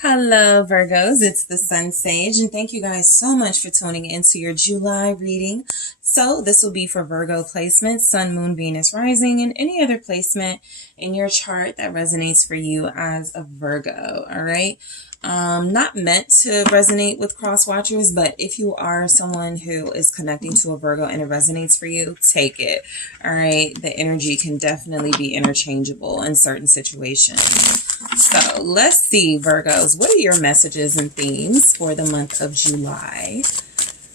Hello, Virgos. It's the Sun Sage, and thank you guys so much for tuning into your July reading. So, this will be for Virgo placement, Sun, Moon, Venus, Rising, and any other placement in your chart that resonates for you as a Virgo. All right. Not meant to resonate with cross watchers, but if you are someone who is connecting to a Virgo and it resonates for you, take it. All right. The energy can definitely be interchangeable in certain situations. So let's see, Virgos, what are your messages and themes for the month of July?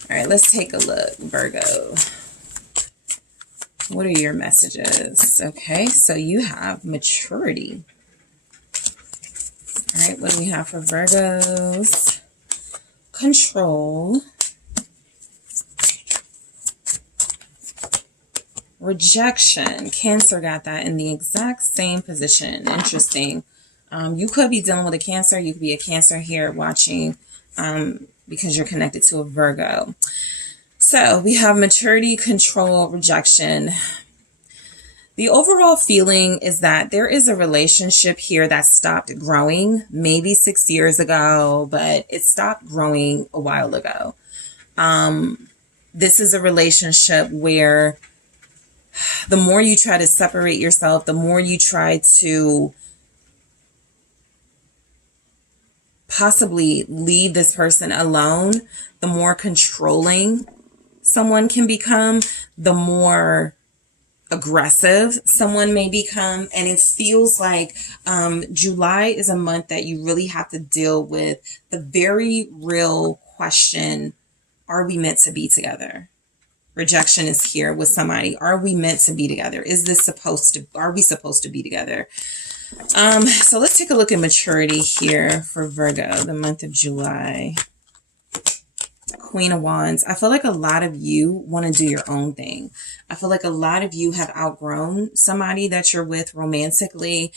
All right, let's take a look, Virgo. What are your messages? Okay, so you have maturity. All right, what do we have for Virgos? Control. Rejection. Cancer got that in the exact same position. Interesting. You could be dealing with a Cancer. You could be a Cancer here watching because you're connected to a Virgo. So we have maturity, control, rejection. The overall feeling is that there is a relationship here that stopped growing maybe 6 years ago, but it stopped growing a while ago. This is a relationship where the more you try to separate yourself, the more you try to possibly leave this person alone, the more controlling someone can become, the more aggressive someone may become. And it feels like July is a month that you really have to deal with the very real question, are we meant to be together? Rejection is here with somebody. Are we meant to be together? Are we supposed to be together? So let's take a look at maturity here for Virgo, the month of July. Queen of Wands. I feel like a lot of you want to do your own thing. I feel like a lot of you have outgrown somebody that you're with romantically,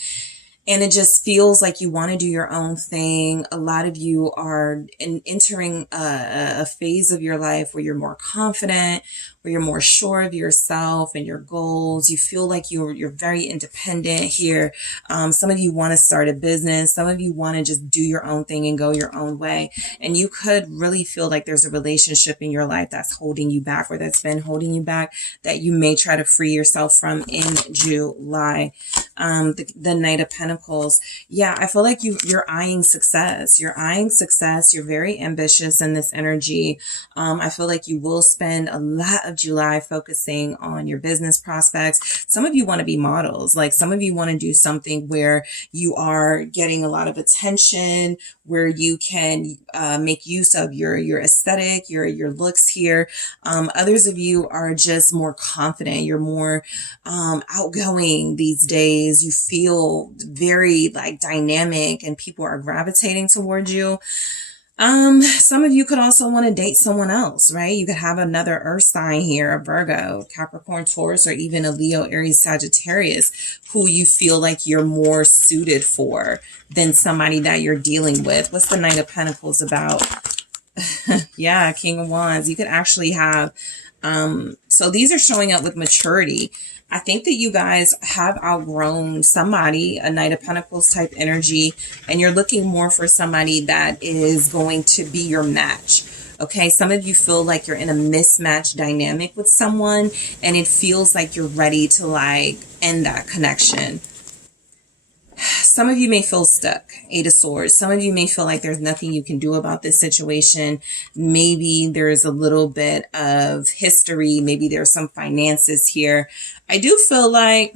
and it just feels like you want to do your own thing. A lot of you are entering a phase of your life where you're more confident, where you're more sure of yourself and your goals. You feel like you're very independent here. Some of you want to start a business. Some of you want to just do your own thing and go your own way. And you could really feel like there's a relationship in your life that's holding you back, or that's been holding you back, that you may try to free yourself from in July. The Knight of Pentacles. Yeah, I feel like you're eyeing success. You're eyeing success. You're very ambitious in this energy. I feel like you will spend a lot of July focusing on your business prospects. Some of you want to be models. Like some of you want to do something where you are getting a lot of attention, where you can make use of your aesthetic, your looks here. Others of you are just more confident. You're more outgoing these days. You feel very like dynamic and people are gravitating towards you. Some of you could also want to date someone else, right? You could have another earth sign here, a Virgo, Capricorn, Taurus, or even a Leo, Aries, Sagittarius, who you feel like you're more suited for than somebody that you're dealing with. What's the Knight of Pentacles about? Yeah, King of Wands. You could actually have, so these are showing up with maturity. I think that you guys have outgrown somebody, a Knight of Pentacles type energy, and you're looking more for somebody that is going to be your match. Okay, some of you feel like you're in a mismatch dynamic with someone, and it feels like you're ready to like end that connection. Some of you may feel stuck, Eight of Swords. Some of you may feel like there's nothing you can do about this situation. Maybe there's a little bit of history. Maybe there's some finances here. I do feel like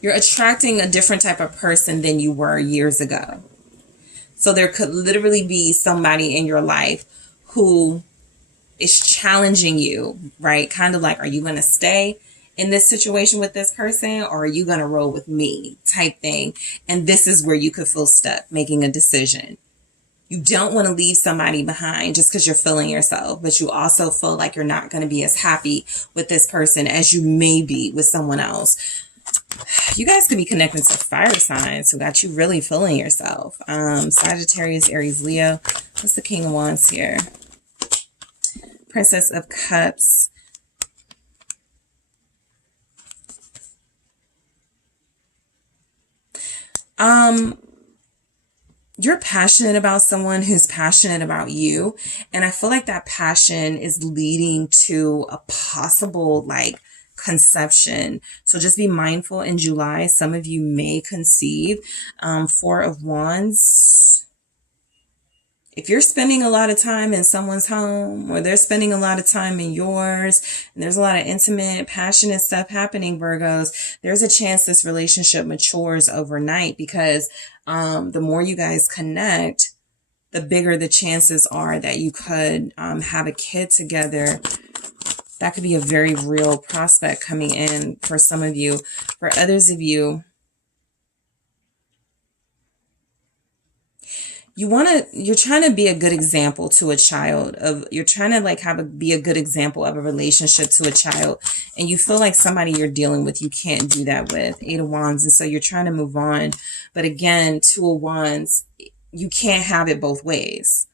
you're attracting a different type of person than you were years ago. So there could literally be somebody in your life who is challenging you, right? Kind of like, are you going to stay in this situation with this person, or are you going to roll with me type thing? And this is where you could feel stuck making a decision. You don't want to leave somebody behind just because you're feeling yourself, but you also feel like you're not going to be as happy with this person as you may be with someone else. You guys could be connected to fire signs who got you really feeling yourself. Sagittarius, Aries, Leo. What's the King of Wands here? Princess of Cups. You're passionate about someone who's passionate about you. And I feel like that passion is leading to a possible like conception. So just be mindful in July. Some of you may conceive. Four of Wands. If you're spending a lot of time in someone's home or they're spending a lot of time in yours and there's a lot of intimate, passionate stuff happening, Virgos, there's a chance this relationship matures overnight because the more you guys connect, the bigger the chances are that you could have a kid together. That could be a very real prospect coming in for some of you. For others of you, you're trying to be a good example to a child you're trying to like be a good example of a relationship to a child. And you feel like somebody you're dealing with, you can't do that with. Eight of Wands. And so you're trying to move on. But again, Two of Wands, you can't have it both ways.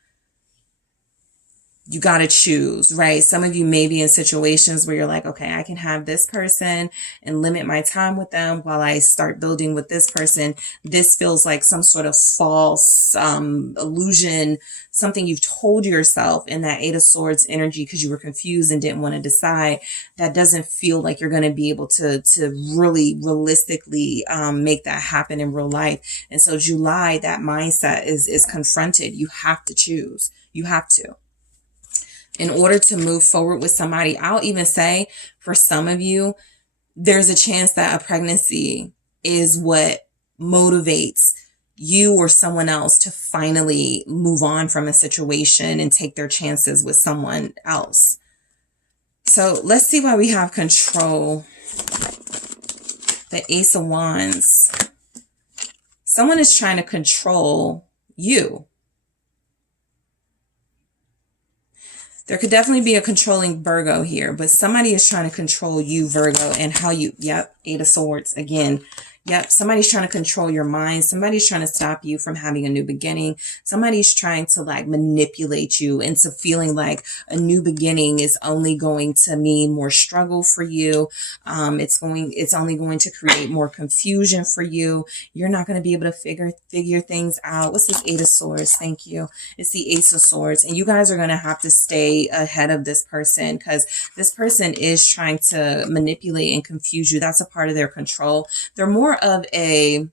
You got to choose, right? Some of you may be in situations where you're like, okay, I can have this person and limit my time with them while I start building with this person. This feels like some sort of false illusion, something you've told yourself in that Eight of Swords energy because you were confused and didn't want to decide. That doesn't feel like you're going to be able to really realistically make that happen in real life. And so July, that mindset is confronted. You have to choose. You have to. In order to move forward with somebody, I'll even say for some of you, there's a chance that a pregnancy is what motivates you or someone else to finally move on from a situation and take their chances with someone else. So let's see why we have control. The Ace of Wands. Someone is trying to control you. There could definitely be a controlling Virgo here, but somebody is trying to control you, Virgo, and how you, yep, Eight of Swords again. Yep, somebody's trying to control your mind. Somebody's trying to stop you from having a new beginning. Somebody's trying to like manipulate you into feeling like a new beginning is only going to mean more struggle for you. It's only going to create more confusion for you. You're not going to be able to figure things out. What's this Eight of Swords? Thank you. It's the Ace of Swords. And you guys are going to have to stay ahead of this person because this person is trying to manipulate and confuse you. That's a part of their control. They're more of a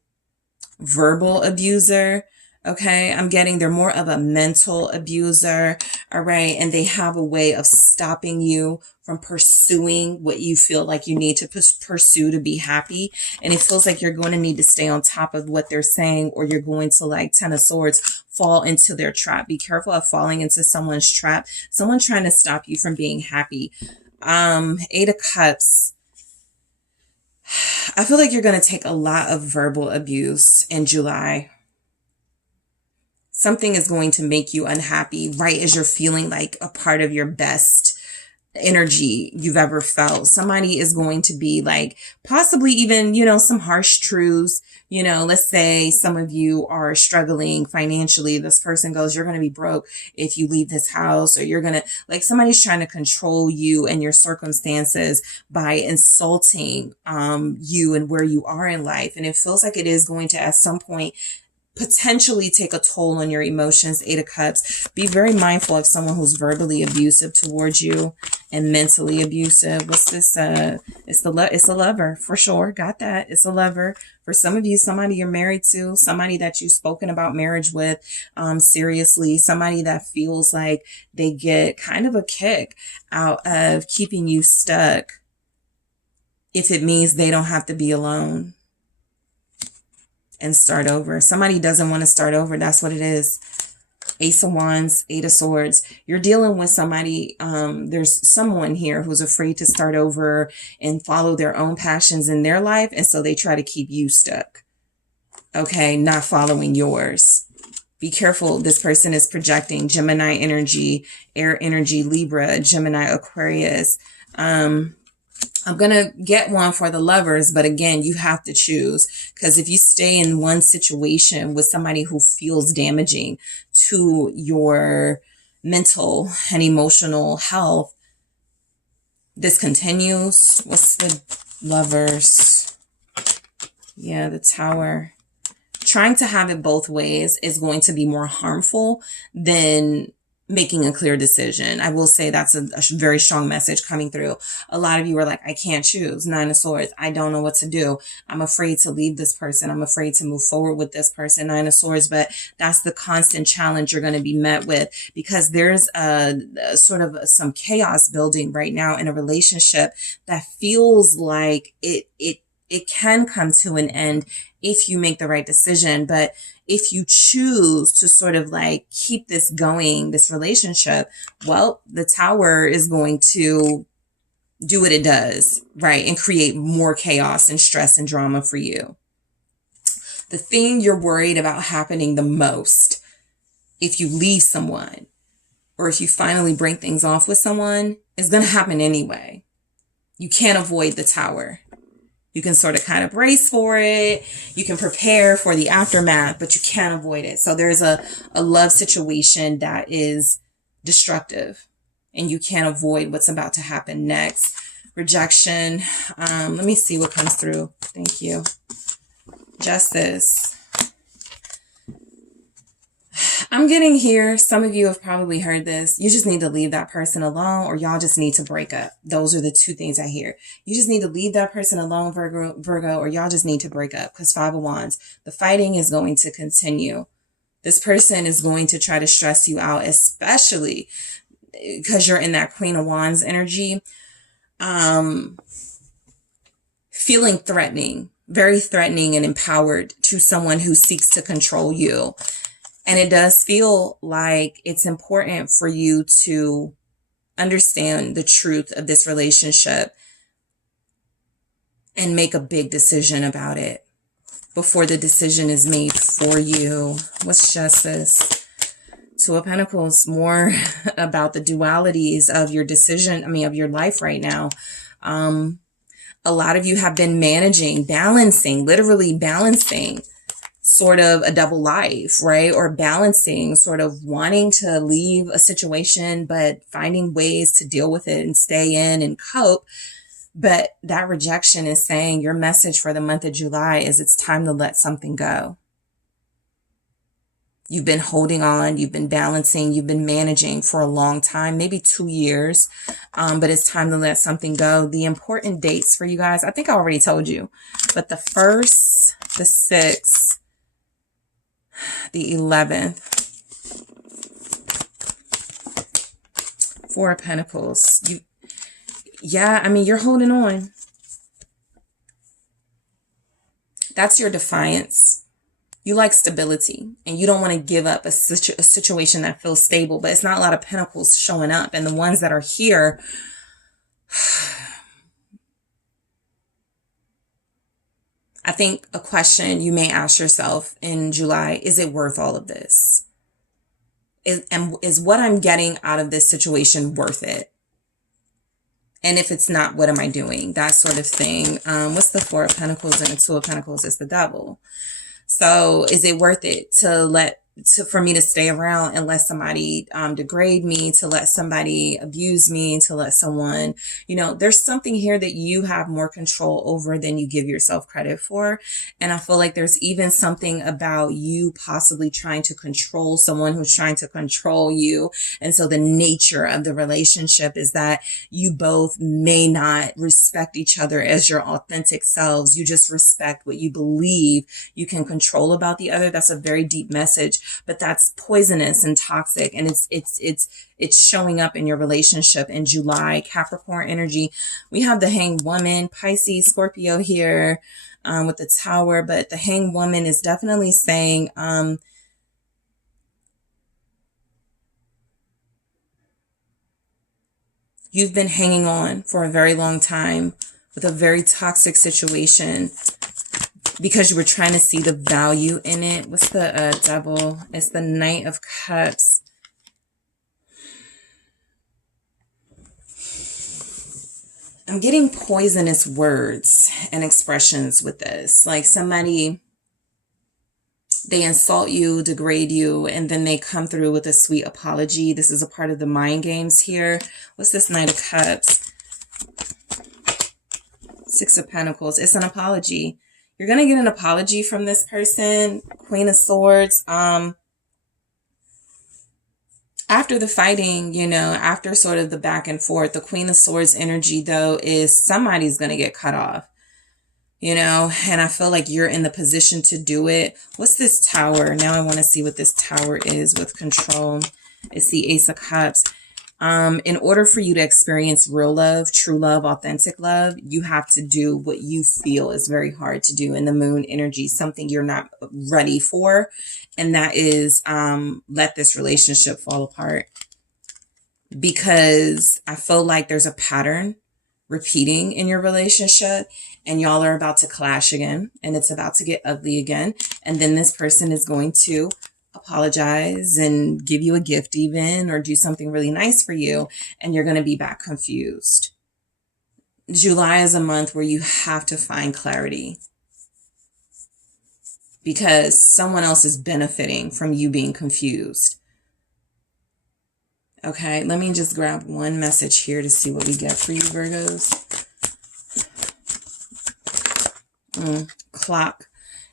verbal abuser. Okay, I'm getting they're more of a mental abuser. All right, and they have a way of stopping you from pursuing what you feel like you need to pursue to be happy. And it feels like you're going to need to stay on top of what they're saying, or you're going to, like Ten of Swords, fall into their trap. Be careful of falling into someone's trap. Someone trying to stop you from being happy. Eight of Cups. I feel like you're going to take a lot of verbal abuse in July. Something is going to make you unhappy right as you're feeling like a part of your best energy you've ever felt. Somebody is going to be like possibly even, some harsh truths. Let's say some of you are struggling financially. This person goes, you're going to be broke if you leave this house, or you're going to like somebody's trying to control you and your circumstances by insulting you and where you are in life. And it feels like it is going to at some point potentially take a toll on your emotions. Eight of Cups. Be very mindful of someone who's verbally abusive towards you and mentally abusive. What's this? It's a lover for sure. Got that. It's a lover. For some of you, somebody you're married to, somebody that you've spoken about marriage with, seriously, somebody that feels like they get kind of a kick out of keeping you stuck if it means they don't have to be alone and start over. Somebody doesn't want to start over. That's what it is. Ace of Wands, Eight of Swords. You're dealing with somebody. There's someone here who's afraid to start over and follow their own passions in their life. And so they try to keep you stuck. Okay. Not following yours. Be careful. This person is projecting Gemini energy, air energy, Libra, Gemini, Aquarius. I'm going to get one for the lovers, but again, you have to choose, because if you stay in one situation with somebody who feels damaging to your mental and emotional health, this continues. What's the lovers? Yeah, the Tower. trying to have it both ways is going to be more harmful than making a clear decision. I will say that's a very strong message coming through. A lot of you are like, I can't choose. Nine of Swords. I don't know what to do. I'm afraid to leave this person. I'm afraid to move forward with this person. Nine of Swords. But that's the constant challenge you're going to be met with, because there's a sort of some chaos building right now in a relationship that feels like it can come to an end if you make the right decision. But if you choose to sort of like keep this going, this relationship, well, the Tower is going to do what it does, right? And create more chaos and stress and drama for you. The thing you're worried about happening the most, if you leave someone or if you finally break things off with someone, is going to happen anyway. You can't avoid the Tower. You can sort of kind of brace for it. You can prepare for the aftermath, but you can't avoid it. So there's a love situation that is destructive and you can't avoid what's about to happen next. Rejection. Let me see what comes through. Thank you. Justice. I'm getting here. Some of you have probably heard this. You just need to leave that person alone, or y'all just need to break up. Those are the two things I hear. You just need to leave that person alone, Virgo, or y'all just need to break up. Because 5 of Wands, the fighting is going to continue. This person is going to try to stress you out, especially because you're in that Queen of Wands energy. Feeling threatening, very threatening and empowered to someone who seeks to control you. And it does feel like it's important for you to understand the truth of this relationship and make a big decision about it before the decision is made for you. What's Justice? 2 of Pentacles, more about the dualities of your decision, of your life right now. A lot of you have been literally balancing sort of a double life, right? Or balancing, sort of wanting to leave a situation, but finding ways to deal with it and stay in and cope. But that rejection is saying your message for the month of July is it's time to let something go. You've been holding on, you've been balancing, you've been managing for a long time, maybe 2 years, but it's time to let something go. The important dates for you guys, I think I already told you, but the 1st, the 6th, the 11th, 4 of Pentacles. You're holding on. That's your defiance. You like stability and you don't want to give up a situation that feels stable, but it's not a lot of pentacles showing up. And the ones that are here, I think a question you may ask yourself in July, is it worth all of this? Is what I'm getting out of this situation worth it? And if it's not, what am I doing? That sort of thing. What's the 4 of Pentacles and the 2 of Pentacles? It's the Devil. So is it worth it for me to stay around and let somebody degrade me, to let somebody abuse me, to let someone, there's something here that you have more control over than you give yourself credit for. And I feel like there's even something about you possibly trying to control someone who's trying to control you. And so the nature of the relationship is that you both may not respect each other as your authentic selves. You just respect what you believe you can control about the other. That's a very deep message. But that's poisonous and toxic, and it's showing up in your relationship in July. Capricorn energy. We have the Hanged Woman, Pisces, Scorpio here with the Tower, but the Hanged Woman is definitely saying you've been hanging on for a very long time with a very toxic situation, because you were trying to see the value in it. What's the Devil? It's the Knight of Cups. I'm getting poisonous words and expressions with this. Like somebody, they insult you, degrade you, and then they come through with a sweet apology. This is a part of the mind games here. What's this Knight of Cups? 6 of Pentacles. It's an apology. You're going to get an apology from this person. Queen of Swords. After the fighting, you know, after sort of the back and forth, the Queen of Swords energy, though, is somebody's going to get cut off, you know, and I feel like you're in the position to do it. What's this Tower? Now I want to see what this Tower is with control. It's the Ace of Cups. In order for you to experience real love, true love, authentic love, you have to do what you feel is very hard to do in the Moon energy, something you're not ready for. And that is, let this relationship fall apart, because I feel like there's a pattern repeating in your relationship, and y'all are about to clash again, and it's about to get ugly again. And then this person is going to apologize and give you a gift even, or do something really nice for you, and you're going to be back confused. July is a month where you have to find clarity, because someone else is benefiting from you being confused. Okay, let me just grab one message here to see what we get for you, Virgos. Clock.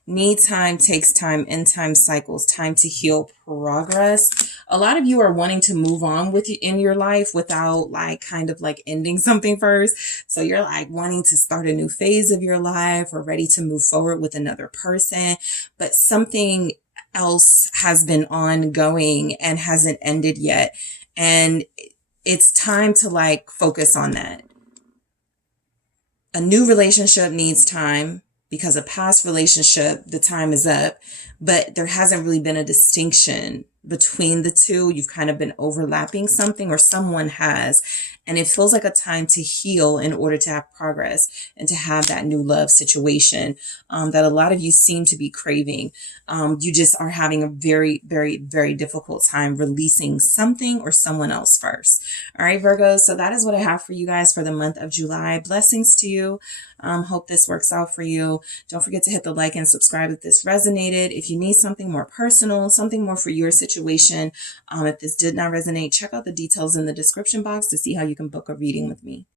Need time, takes time, end time cycles, time to heal, progress. A lot of you are wanting to move on with you in your life without like kind of like ending something first. So you're like wanting to start a new phase of your life or ready to move forward with another person, but something else has been ongoing and hasn't ended yet. And it's time to like focus on that. A new relationship needs time, because a past relationship, the time is up, but there hasn't really been a distinction between the two. You've kind of been overlapping something, or someone has, and it feels like a time to heal in order to have progress and to have that new love situation that a lot of you seem to be craving. You just are having a very, very, very difficult time releasing something or someone else first. All right, Virgos. So that is what I have for you guys for the month of July. Blessings to you. Hope this works out for you. Don't forget to hit the like and subscribe if this resonated. If you need something more personal, something more for your situation, if this did not resonate, check out the details in the description box to see how you can book a reading with me.